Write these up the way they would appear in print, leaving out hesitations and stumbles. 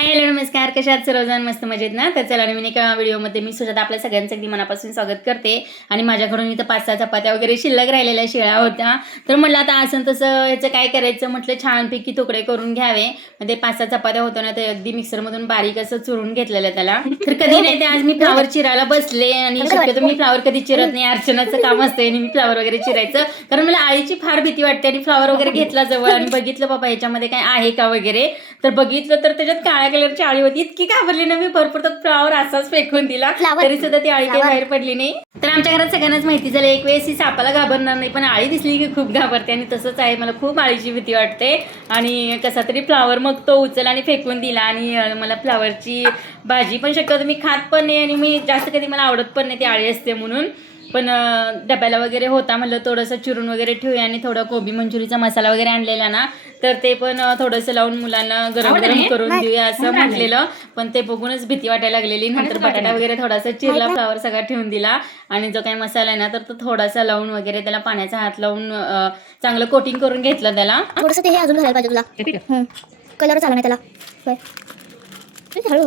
Hi hello नमस्कार, कशा आहात सर्वजण? मस्त मजेत ना? तर चला नवीन एका व्हिडिओमध्ये मी सुजाता आपल्या सगळ्यांचं अगदी मनापासून स्वागत करते. आणि माझ्याकडून इथं 5-6 चपात्या वगैरे शिल्लक राहिलेल्या शिळ्या होत्या. तर म्हटलं आता असं तसं ह्याचं काय करायचं, म्हटलं छानपैकी तुकडे करून घ्यावे. मग ते 5-6 चपात्या होत्या ना, ते अगदी मिक्सरमधून बारीक असं चुरून घेतलेलं त्याला. तर कधी नाही ते आज मी फ्लावर चिरायला बसले आणि शक्यतो मी फ्लावर कधी चिरत नाही. अर्चनाचं काम असते आणि मी फ्लावर वगैरे चिरायचं, कारण मला आळीची फार भीती वाटते. आणि फ्लावर वगैरे घेतला जवळ आणि बघितलं बाबा ह्याच्यामध्ये काय आहे का वगैरे, तर बघितलं तर त्याच्यात काळ्या कलरची आळी होती. इतकी घाबरली ना मी, भरपूर तो फ्लावर असाच फेकून दिला, तरी सुद्धा ती आळी काही बाहेर पडली नाही. तर आमच्या घरात सगळ्यांनाच माहिती झालं, एक वेळेस ही सापाला घाबरणार नाही पण आळी दिसली की खूप घाबरते. आणि तसंच आहे, मला खूप आळीची भीती वाटते. आणि कसा तरी फ्लावर मग तो उचल आणि फेकून दिला. आणि मला फ्लावरची भाजी पण शक्यतो मी खात पण नाही आणि मी जास्त कधी मला आवडत पण नाही ती आळी असते म्हणून. पण डब्याला वगैरे होता, म्हणलं थोडंसं चिरून वगैरे ठेवूया. आणि थोडा कोबी मंचुरीचा मसाला वगैरे आणलेला ना, तर ते पण थोडंसं लावून मुलांना गरम गरम करून देऊया असं म्हटलेलं. पण ते बघूनच भीती वाटायला लागलेली. नंतर बटाटा वगैरे थोडासा चिरला, फ्लावर सगळा ठेवून दिला. आणि जो काही मसाला आहे ना, तर तो थोडासा लावून वगैरे त्याला पाण्याचा हात लावून चांगलं कोटिंग करून घेतलं त्याला. थोडंसं ते हे अजून घालायला पाहिजे तुला. कलरच आला नाही त्याला. हळू.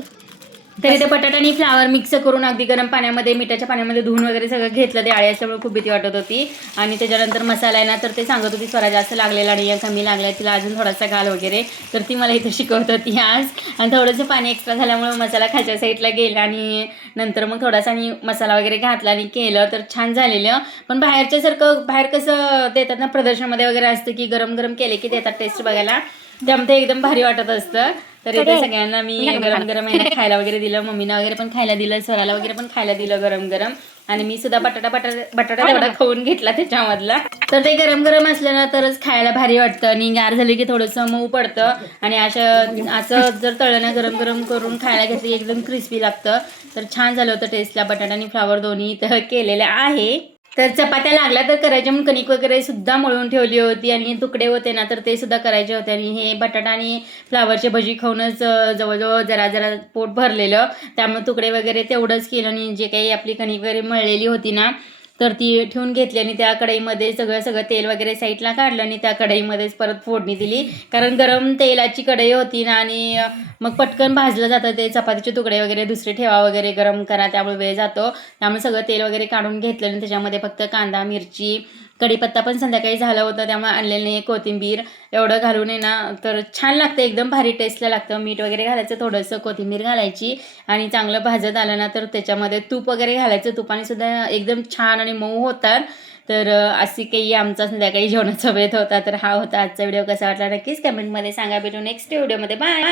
तरी ते बटाटा आणि फ्लावर मिक्स करून अगदी गरम पाण्यामध्ये मिठाच्या पाण्यामध्ये धुवून वगैरे सगळं घेतलं. ते आळी असल्यामुळे खूप भीती वाटत होती. आणि त्याच्यानंतर मसाला आहे ना, तर ते सांगत होती स्वरा जास्त लागलेला नाही, कमी लागलाय, तिला अजून थोडासा घाल वगैरे. तर ती मला इथं शिकवत होती आज. आणि थोडंसं पाणी एक्स्ट्रा झाल्यामुळे मसाला खालच्या साईडला गेला. आणि नंतर मग थोडासा आणि मसाला वगैरे घातला आणि केलं तर छान झालेलं. पण बाहेरच्यासारखं, बाहेर कसं देतात ना प्रदर्शनमध्ये वगैरे असतं की गरम गरम केले की देतात टेस्ट बघायला, त्यामध्ये एकदम भारी वाटत असतं. तर इथे सगळ्यांना मी गरम गरम आहे ना खायला वगैरे दिलं, मम्मीना वगैरे पण खायला दिलं, स्वराला वगैरे पण खायला दिलं गरम गरम. आणि मी सुद्धा बटाटा तेवढा खाऊन घेतला त्याच्यामधला. तर ते गरम गरम असलं ना तरच खायला भारी वाटतं. आणि गार झालं की थोडंसं मऊ पडतं. आणि असं जर तळलं ना गरम गरम करून खायला घेतलं की एकदम क्रिस्पी लागतं. तर छान झालं होतं टेस्टला. बटाटा आणि फ्लावर दोन्ही इथं केलेले आहे. तर चपात्या लागल्या तर करायच्या म्हणून कणिक वगैरे सुद्धा मळून ठेवली होती. आणि तुकडे होते ना तर ते सुद्धा करायचे होते. आणि हे बटाटा आणि फ्लावरची भजी खाऊनच जवळजवळ जरा जरा पोट भरलेलं, त्यामुळे तुकडे वगैरे तेवढंच केलं. आणि जे काही आपली कणिक वगैरे मळलेली होती ना, तर ती ठेवून घेतली. आणि त्या कढईमध्ये सगळं तेल वगैरे साईडला काढलं आणि त्या कढईमध्येच परत फोडणी दिली, कारण गरम तेलाची कढई होती ना. आणि मग पटकन भाजलं जातं ते. चपातीचे तुकडे वगैरे दुसरे ठेवा वगैरे गरम करा, त्यामुळे वेळ जातो. त्यामुळे सगळं तेल वगैरे काढून घेतलं. आणि त्याच्यामध्ये फक्त कांदा, मिरची, कढीपत्ता पण संध्याकाळी झालं होतं त्यामुळे आणलेलं नाही, कोथिंबीर एवढं घालून आहे ना तर छान लागतं, एकदम भारी टेस्टला लागतं. मीठ वगैरे घालायचं, थोडंसं कोथिंबीर घालायची. आणि चांगलं भाजत आलं ना तर त्याच्यामध्ये तूप वगैरे घालायचं. तुपाने सुद्धा एकदम छान आणि मऊ होतात. तर अशी काही आमचा संध्याकाळी जेवणाचा बेत होता. तर हा होता आजचा व्हिडिओ. कसा वाटला नक्कीच कमेंटमध्ये सांगा. भेटू नेक्स्ट व्हिडिओमध्ये. बाय.